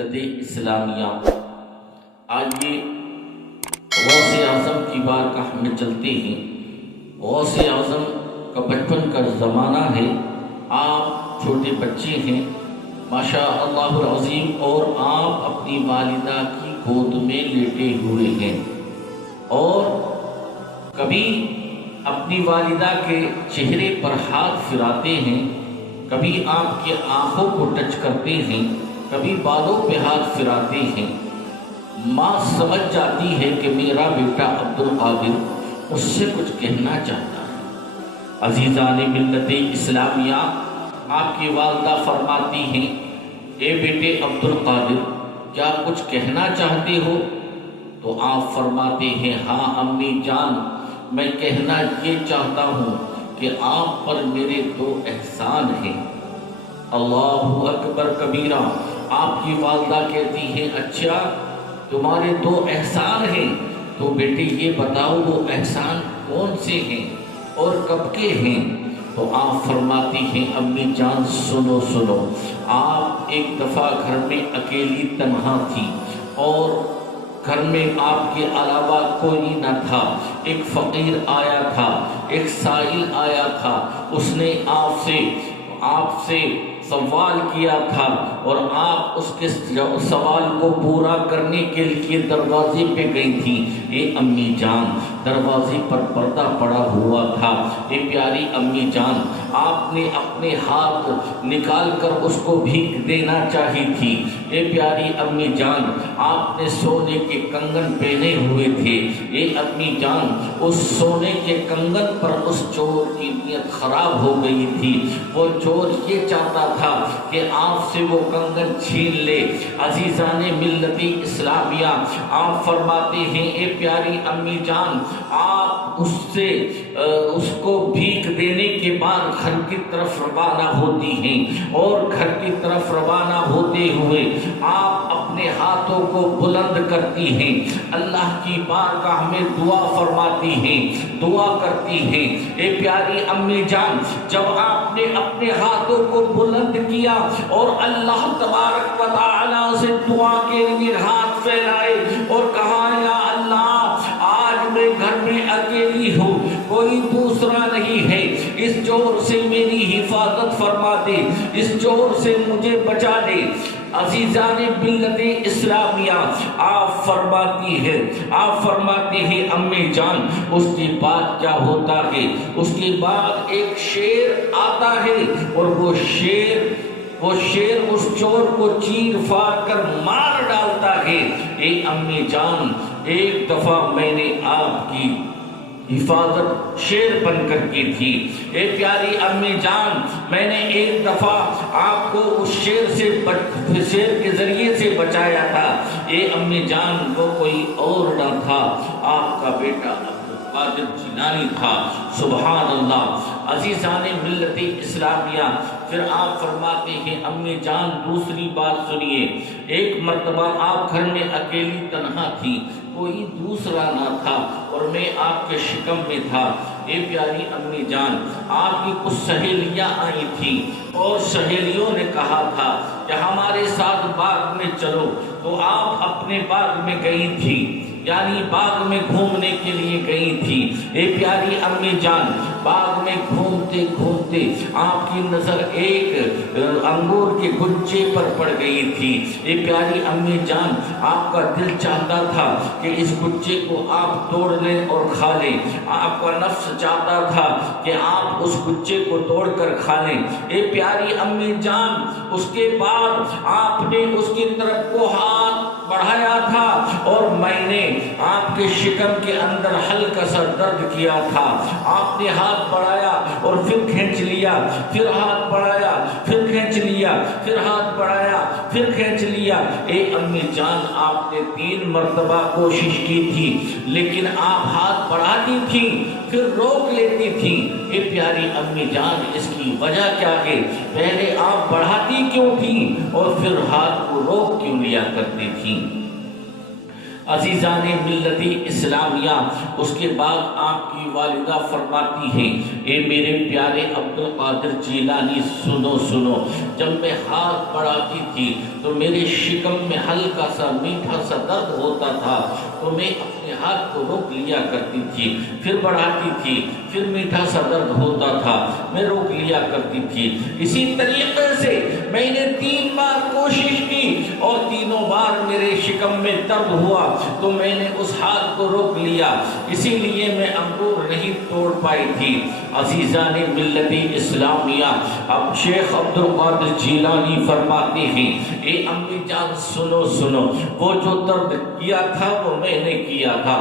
ملت اسلامیہ۔ آئیے غوث اعظم کی بارگاہ میں چلتے ہیں۔ غوث اعظم کا بچپن کا زمانہ ہے، آپ چھوٹے بچے ہیں ماشاء اللہ العظیم، اور آپ اپنی والدہ کی گود میں لیٹے ہوئے ہیں اور کبھی اپنی والدہ کے چہرے پر ہاتھ پھراتے ہیں، کبھی آپ کی آنکھوں کو ٹچ کرتے ہیں، کبھی بالوں پہ ہاتھ پھراتے ہیں۔ ماں سمجھ جاتی ہے کہ میرا بیٹا عبدالقادر اس سے کچھ کہنا چاہتا ہے۔ عزیزان ملت اسلامیہ، آپ کی والدہ فرماتی ہیں، اے بیٹے عبدالقادر کیا کچھ کہنا چاہتے ہو؟ تو آپ فرماتے ہیں، ہاں امی جان، میں کہنا یہ چاہتا ہوں کہ آپ پر میرے 2 احسان ہیں۔ اللہ اکبر کبیرہ۔ آپ کی والدہ کہتی ہے، اچھا تمہارے 2 احسان ہیں، تو بیٹے یہ بتاؤ وہ احسان کون سے ہیں اور کب کے ہیں؟ تو آپ فرماتی ہیں، امی جان سنو سنو، آپ ایک دفعہ گھر میں اکیلی تنہا تھی اور گھر میں آپ کے علاوہ کوئی نہ تھا۔ ایک فقیر آیا تھا، ایک سائل آیا تھا، اس نے آپ سے سوال کیا تھا اور آپ اس کے سوال کو پورا کرنے کے لیے دروازے پہ گئی تھی۔ اے امی جان، دروازے پر پردہ پڑا ہوا تھا۔ اے پیاری امی جان، آپ نے اپنے ہاتھ نکال کر اس کو بھیک دینا چاہی تھی۔ اے پیاری امی جان، آپ نے سونے کے کنگن پہنے ہوئے تھے۔ اے امی جان، اس سونے کے کنگن پر اس چور کی نیت خراب ہو گئی تھی۔ وہ چور یہ چاہتا تھا کہ آپ سے وہ کنگن چھین لے۔ عزیزان ملت اسلامیہ، آپ فرماتے ہیں، اے پیاری امی جان، آپ اس کو بھیک دینے کے بعد گھر کی طرف روانہ ہوتی ہیں اور گھر کی طرف روانہ ہوتے ہوئے آپ اپنے ہاتھوں کو بلند کرتی ہیں، اللہ کی بارگاہ میں دعا فرماتی ہیں، دعا کرتی ہیں۔ اے پیاری امی جان، جب آپ نے اپنے ہاتھوں کو بلند کیا اور اللہ تبارک و تعالی سے دعا کے لیے ہاتھ پھیلائے اور کہا، یا اللہ آج میں گھر میں اکیلی ہوں، کوئی دوسرا نہیں ہے، اس چور سے میری حفاظت فرما دے، اس چور سے مجھے بچا دے۔ عزیزان ملت اسلامیہ، آپ فرماتی ہے امی جان، اس کے بعد کیا ہوتا ہے؟ اس کے بعد ایک شیر آتا ہے اور وہ شیر اس چور کو چیر پھاڑ کر مار ڈالتا ہے۔ اے امی جان، ایک دفعہ میں نے آپ کی حفاظت شیر بن کر کی تھی۔ اے پیاری امی جان، میں نے ایک دفعہ آپ کو اس شیر کے ذریعے سے بچایا تھا۔ اے امی جان، وہ کوئی اور نہ تھا، آپ کا بیٹا عبدالقادر جیلانی تھا۔ سبحان اللہ۔ عزیزان ملت اسلامیہ، پھر آپ فرماتے ہیں، امی جان دوسری بات سنیے، ایک مرتبہ آپ گھر میں اکیلی تنہا تھی، کوئی دوسرا نہ تھا اور میں آپ کے شکم میں تھا۔ اے پیاری امی جان، آپ کی کچھ سہیلیاں آئی تھیں اور سہیلیوں نے کہا تھا کہ ہمارے ساتھ باغ میں چلو، تو آپ اپنے باغ میں گئی تھی، یعنی باغ میں گھومنے کے لیے گئی تھی۔ اے پیاری امی جان، باغ میں گھومتے گھومتے آپ کی نظر ایک انگور کے گچھے پر پڑ گئی تھی۔ اے پیاری امی جان، آپ کا دل چاہتا تھا کہ اس گچھے کو آپ توڑ لیں اور کھا لیں، آپ کا نفس چاہتا تھا کہ آپ اس گچھے کو توڑ کر کھا لیں۔ اے پیاری امی جان، اس کے بعد آپ نے اس کی طرف کو ہاتھ بڑھایا تھا اور میں نے آپ کے شکم کے اندر ہلکا سا درد کیا تھا۔ آپ نے ہاتھ بڑھایا اور پھر کھینچ لیا، پھر ہاتھ بڑھایا، پھر کھینچ لیا، پھر ہاتھ بڑھایا، پھر کھینچ لیا۔ اے امی جان، آپ نے 3 مرتبہ کوشش کی تھی، لیکن آپ ہاتھ بڑھاتی تھی پھر روک لیتی تھی۔ اے پیاری امی جان، اس کی وجہ کیا ہے؟ پہلے آپ بڑھاتی کیوں تھی اور پھر ہاتھ کو روک کیوں لیا کرتی تھی؟ عزیزان ملتی اسلامیہ، اس کے بعد آپ کی والدہ فرماتی ہیں، اے میرے پیارے عبد القادر جیلانی سنو سنو، جب میں ہاتھ بڑھاتی تھی تو میرے شکم میں ہلکا سا میٹھا سا درد ہوتا تھا، تو میں اپنے ہاتھ کو روک لیا کرتی تھی، پھر بڑھاتی تھی، پھر میٹھا سا درد ہوتا تھا، میں روک لیا کرتی تھی۔ اسی طریقے سے میں نے 3 بار کوشش کی اور تینوں بار میرے شکم میں درد ہوا تو میں نے اس ہاتھ کو روک لیا، اسی لیے میں انگور نہیں توڑ پائی تھی۔ عزیزان ملت اسلامیہ، اب شیخ عبد القادر جیلانی فرماتے ہیں، اے امی جان سنو سنو، وہ جو درد کیا تھا وہ میں نے کیا تھا،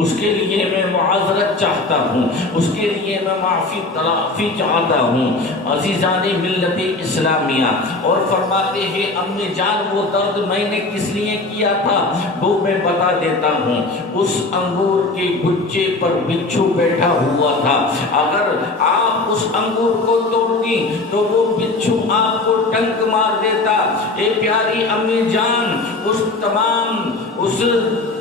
اس کے لیے میں معذرت چاہتا ہوں، اس کے لیے میں معافی تلافی چاہتا ہوں۔ عزیزان ملت اسلامیہ، اور فرماتے ہیں امی جان وہ درد میں نے کس لیے کیا تھا وہ میں بتا دیتا ہوں۔ اس انگور کے گچھے پر بچھو بیٹھا ہوا تھا، اگر آپ اس انگور کو توڑتی تو وہ بچھو آپ کو ڈنک مار دیتا۔ اے پیاری امی جان، اس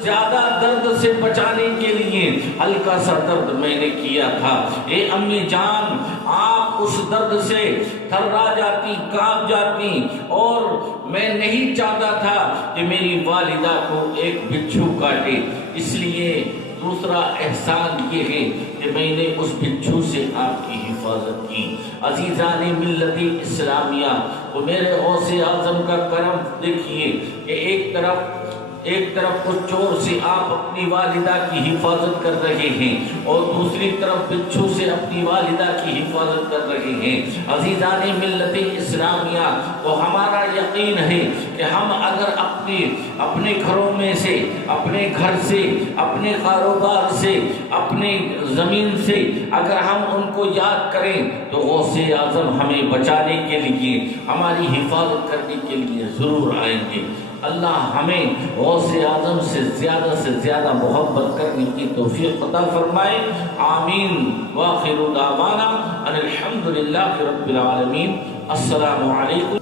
زیادہ درد سے بچانے کے لیے ہلکا سا درد میں نے کیا تھا۔ اے امی جان، آپ اس درد سے تھرا جاتی، کانپ جاتی، اور میں نہیں چاہتا تھا کہ میری والدہ کو ایک بچھو کاٹے، اس لیے دوسرا احسان یہ ہے کہ میں نے اس بچھو سے آپ کی حفاظت کی۔ عزیزان ملت اسلامیہ، تو میرے غوث اعظم کا کرم دیکھیے کہ ایک طرف اس چور سے آپ اپنی والدہ کی حفاظت کر رہے ہیں اور دوسری طرف بچھو سے اپنی والدہ کی حفاظت کر رہے ہیں۔ عزیزان ملت اسلامیہ، تو ہمارا یقین ہے کہ ہم اگر اپنے گھروں میں سے، اپنے گھر سے، اپنے کاروبار سے، اپنے زمین سے اگر ہم ان کو یاد کریں تو غوث اعظم ہمیں بچانے کے لیے، ہماری حفاظت کرنے کے لیے ضرور آئیں گے۔ اللہ ہمیں غوث اعظم سے زیادہ محبت کرنے کی توفیق عطا فرمائے، آمین۔ وآخر دعوانا ان الحمد للہ رب العالمین۔ السلام علیکم۔